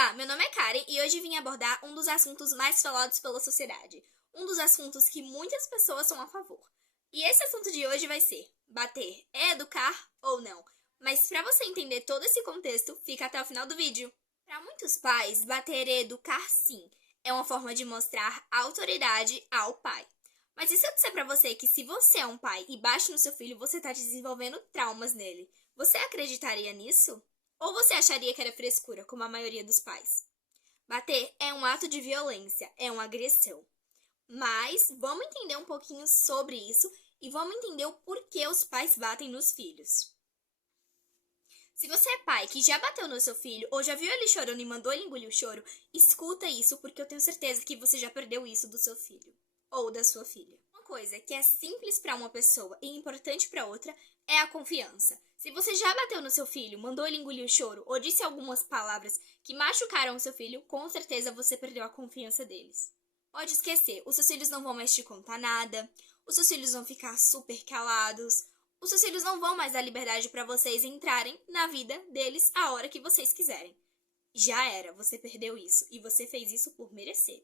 Olá, meu nome é Karen e hoje vim abordar um dos assuntos mais falados pela sociedade. Um dos assuntos que muitas pessoas são a favor. E esse assunto de hoje vai ser: bater é educar ou não? Mas para você entender todo esse contexto, fica até o final do vídeo. Para muitos pais, bater é educar sim. É uma forma de mostrar autoridade ao pai. Mas e se eu disser para você que se você é um pai e bate no seu filho, você está desenvolvendo traumas nele? Você acreditaria nisso? Ou você acharia que era frescura, como a maioria dos pais? Bater é um ato de violência, é uma agressão. Mas vamos entender um pouquinho sobre isso e vamos entender o porquê os pais batem nos filhos. Se você é pai que já bateu no seu filho ou já viu ele chorando e mandou ele engolir o choro, escuta isso porque eu tenho certeza que você já perdeu isso do seu filho ou da sua filha. Uma coisa que é simples para uma pessoa e importante para outra é a confiança. Se você já bateu no seu filho, mandou ele engolir o choro ou disse algumas palavras que machucaram o seu filho, com certeza você perdeu a confiança deles. Pode esquecer, os seus filhos não vão mais te contar nada, os seus filhos vão ficar super calados, os seus filhos não vão mais dar liberdade para vocês entrarem na vida deles a hora que vocês quiserem. Já era, você perdeu isso e você fez isso por merecer.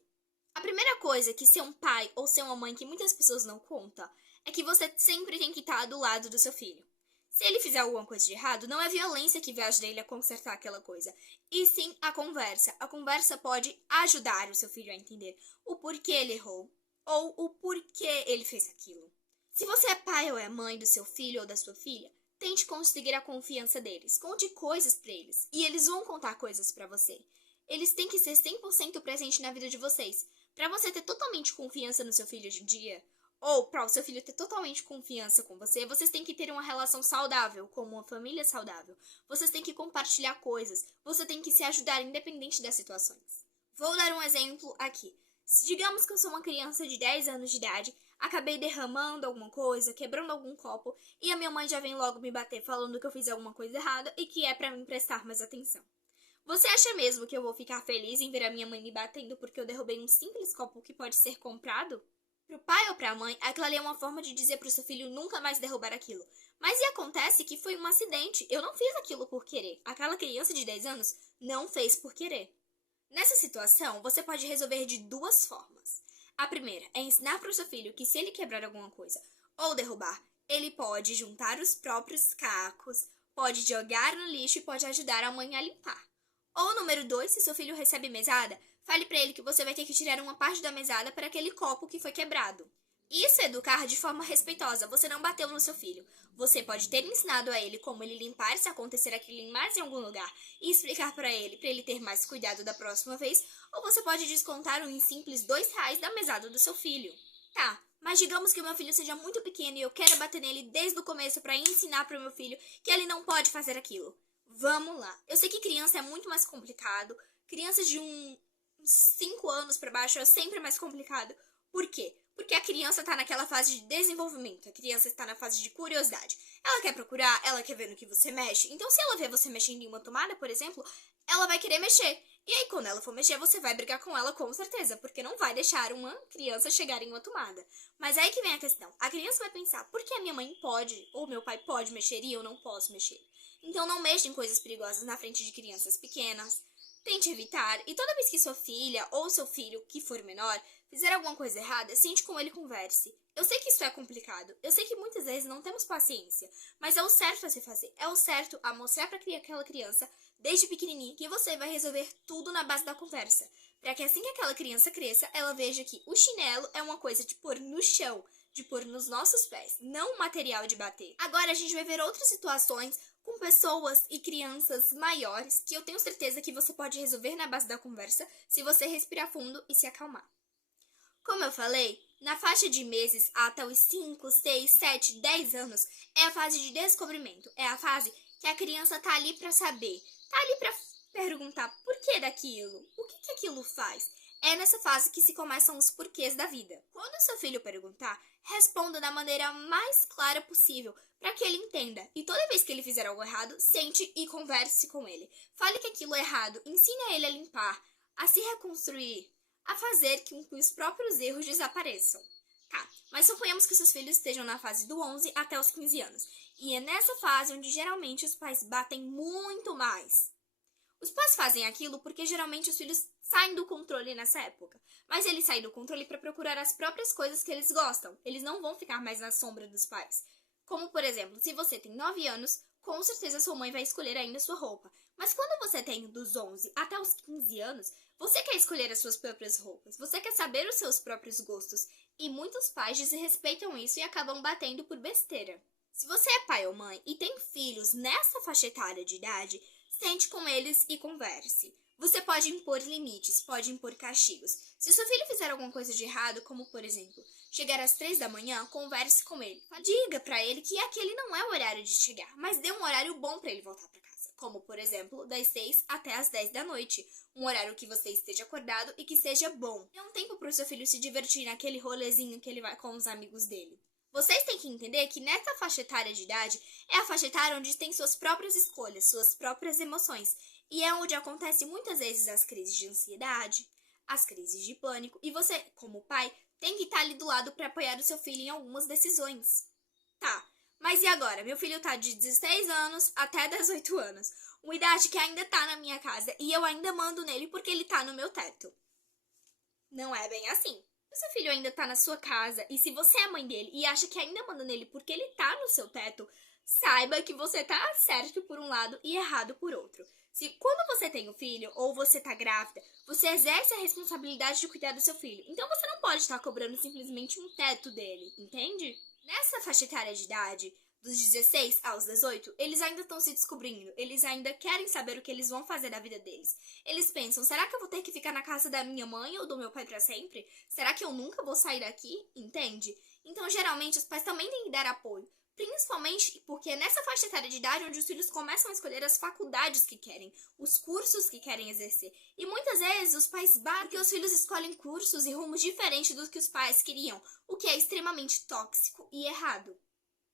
A primeira coisa que ser um pai ou ser uma mãe que muitas pessoas não contam é que você sempre tem que estar do lado do seu filho. Se ele fizer alguma coisa de errado, não é violência que vai ajudar ele a consertar aquela coisa, e sim a conversa. A conversa pode ajudar o seu filho a entender o porquê ele errou ou o porquê ele fez aquilo. Se você é pai ou é mãe do seu filho ou da sua filha, tente conseguir a confiança deles. Conte coisas para eles e eles vão contar coisas para você. Eles têm que ser 100% presente na vida de vocês. Para você ter totalmente confiança no seu filho hoje em dia, ou para o seu filho ter totalmente confiança com você, vocês têm que ter uma relação saudável, como uma família saudável. Vocês têm que compartilhar coisas, você tem que se ajudar independente das situações. Vou dar um exemplo aqui. Digamos que eu sou uma criança de 10 anos de idade, acabei derramando alguma coisa, quebrando algum copo, e a minha mãe já vem logo me bater falando que eu fiz alguma coisa errada e que é para me prestar mais atenção. Você acha mesmo que eu vou ficar feliz em ver a minha mãe me batendo porque eu derrubei um simples copo que pode ser comprado? Pro pai ou pra mãe, aquilo ali é uma forma de dizer pro seu filho nunca mais derrubar aquilo. Mas e acontece que foi um acidente. Eu não fiz aquilo por querer. Aquela criança de 10 anos não fez por querer. Nessa situação, você pode resolver de duas formas. A primeira é ensinar pro seu filho que se ele quebrar alguma coisa ou derrubar, ele pode juntar os próprios cacos, pode jogar no lixo e pode ajudar a mãe a limpar. Ou número 2, se seu filho recebe mesada, fale para ele que você vai ter que tirar uma parte da mesada para aquele copo que foi quebrado. Isso é educar de forma respeitosa. Você não bateu no seu filho. Você pode ter ensinado a ele como ele limpar se acontecer aquilo em mais em algum lugar e explicar para ele ter mais cuidado da próxima vez, ou você pode descontar um simples R$ 2 da mesada do seu filho. Tá, mas digamos que o meu filho seja muito pequeno e eu quero bater nele desde o começo para ensinar para o meu filho que ele não pode fazer aquilo. Vamos lá. Eu sei que criança é muito mais complicado. Crianças de uns 5 anos para baixo é sempre mais complicado. Por quê? Porque a criança está naquela fase de desenvolvimento. A criança está na fase de curiosidade. Ela quer procurar, ela quer ver no que você mexe. Então, se ela vê você mexendo em uma tomada, por exemplo, ela vai querer mexer. E aí, quando ela for mexer, você vai brigar com ela com certeza, porque não vai deixar uma criança chegar em uma tomada. Mas aí que vem a questão. A criança vai pensar, por que a minha mãe pode ou meu pai pode mexer e eu não posso mexer? Então não mexa em coisas perigosas na frente de crianças pequenas. Tente evitar, e toda vez que sua filha ou seu filho, que for menor, fizer alguma coisa errada, sente com ele e converse. Eu sei que isso é complicado, eu sei que muitas vezes não temos paciência, mas é o certo a se fazer, é o certo a mostrar para aquela criança, desde pequenininha, que você vai resolver tudo na base da conversa. Para que assim que aquela criança cresça, ela veja que o chinelo é uma coisa de pôr no chão, de pôr nos nossos pés, não um material de bater. Agora a gente vai ver outras situações com pessoas e crianças maiores que eu tenho certeza que você pode resolver na base da conversa se você respirar fundo e se acalmar. Como eu falei, na faixa de meses até os 5, 6, 7, 10 anos é a fase de descobrimento. É a fase que a criança tá ali para saber, tá ali para perguntar por que daquilo, o que aquilo faz. É nessa fase que se começam os porquês da vida. Quando seu filho perguntar, responda da maneira mais clara possível para que ele entenda. E toda vez que ele fizer algo errado, sente e converse com ele. Fale que aquilo é errado, ensine ele a limpar, a se reconstruir, a fazer com que os próprios erros desapareçam. Tá, mas suponhamos que seus filhos estejam na fase do 11 até os 15 anos. E é nessa fase onde geralmente os pais batem muito mais. Os pais fazem aquilo porque geralmente os filhos saem do controle nessa época. Mas eles saem do controle para procurar as próprias coisas que eles gostam. Eles não vão ficar mais na sombra dos pais. Como, por exemplo, se você tem 9 anos, com certeza sua mãe vai escolher ainda sua roupa. Mas quando você tem dos 11 até os 15 anos, você quer escolher as suas próprias roupas. Você quer saber os seus próprios gostos. E muitos pais desrespeitam isso e acabam batendo por besteira. Se você é pai ou mãe e tem filhos nessa faixa etária de idade, sente com eles e converse. Você pode impor limites, pode impor castigos. Se seu filho fizer alguma coisa de errado, como por exemplo, chegar às 3 da manhã, converse com ele. Diga pra ele que aquele não é o horário de chegar, mas dê um horário bom pra ele voltar pra casa. Como por exemplo, das 6 até as 10 da noite. Um horário que você esteja acordado e que seja bom. Dê um tempo pro seu filho se divertir naquele rolezinho que ele vai com os amigos dele. Vocês têm que entender que nessa faixa etária de idade é a faixa etária onde tem suas próprias escolhas, suas próprias emoções. E é onde acontece muitas vezes as crises de ansiedade, as crises de pânico. E você, como pai, tem que estar ali do lado para apoiar o seu filho em algumas decisões. Tá, mas e agora? Meu filho tá de 16 anos até 18 anos. Uma idade que ainda tá na minha casa e eu ainda mando nele porque ele tá no meu teto. Não é bem assim. Se seu filho ainda tá na sua casa e se você é mãe dele e acha que ainda manda nele porque ele tá no seu teto, saiba que você tá certo por um lado e errado por outro. Se quando você tem um filho ou você tá grávida, você exerce a responsabilidade de cuidar do seu filho. Então você não pode estar cobrando simplesmente um teto dele, entende? Nessa faixa etária de idade, dos 16 aos 18, eles ainda estão se descobrindo, eles ainda querem saber o que eles vão fazer da vida deles. Eles pensam, será que eu vou ter que ficar na casa da minha mãe ou do meu pai pra sempre? Será que eu nunca vou sair daqui? Entende? Então, geralmente, os pais também têm que dar apoio. Principalmente porque é nessa faixa etária de idade onde os filhos começam a escolher as faculdades que querem, os cursos que querem exercer. E muitas vezes os pais batem porque os filhos escolhem cursos e rumos diferentes dos que os pais queriam, o que é extremamente tóxico e errado.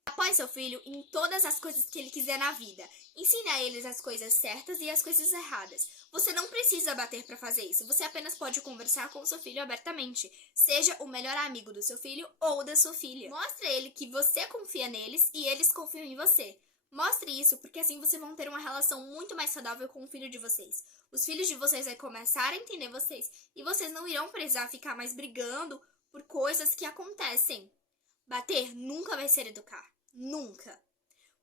Apoie seu filho em todas as coisas que ele quiser na vida. Ensine a eles as coisas certas e as coisas erradas. Você não precisa bater para fazer isso. Você apenas pode conversar com seu filho abertamente. Seja o melhor amigo do seu filho ou da sua filha. Mostre a ele que você confia neles e eles confiam em você. Mostre isso porque assim vocês vão ter uma relação muito mais saudável com o filho de vocês. Os filhos de vocês vão começar a entender vocês e vocês não irão precisar ficar mais brigando por coisas que acontecem. Bater nunca vai ser educar. Nunca.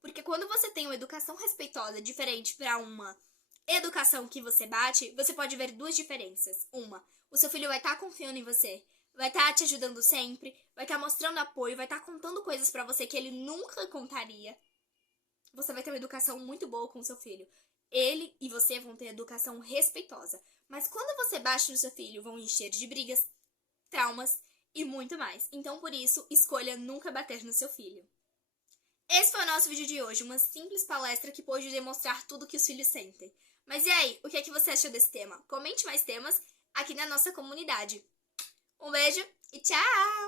Porque quando você tem uma educação respeitosa diferente para uma educação que você bate, você pode ver duas diferenças. Uma, o seu filho vai estar confiando em você, vai estar te ajudando sempre, vai estar mostrando apoio, vai estar contando coisas para você que ele nunca contaria. Você vai ter uma educação muito boa com o seu filho. Ele e você vão ter educação respeitosa. Mas quando você bate no seu filho, vão encher de brigas, traumas e muito mais. Então, por isso, escolha nunca bater no seu filho. Esse foi o nosso vídeo de hoje, uma simples palestra que pôde demonstrar tudo que os filhos sentem. Mas e aí, o que é que você achou desse tema? Comente mais temas aqui na nossa comunidade. Um beijo e tchau!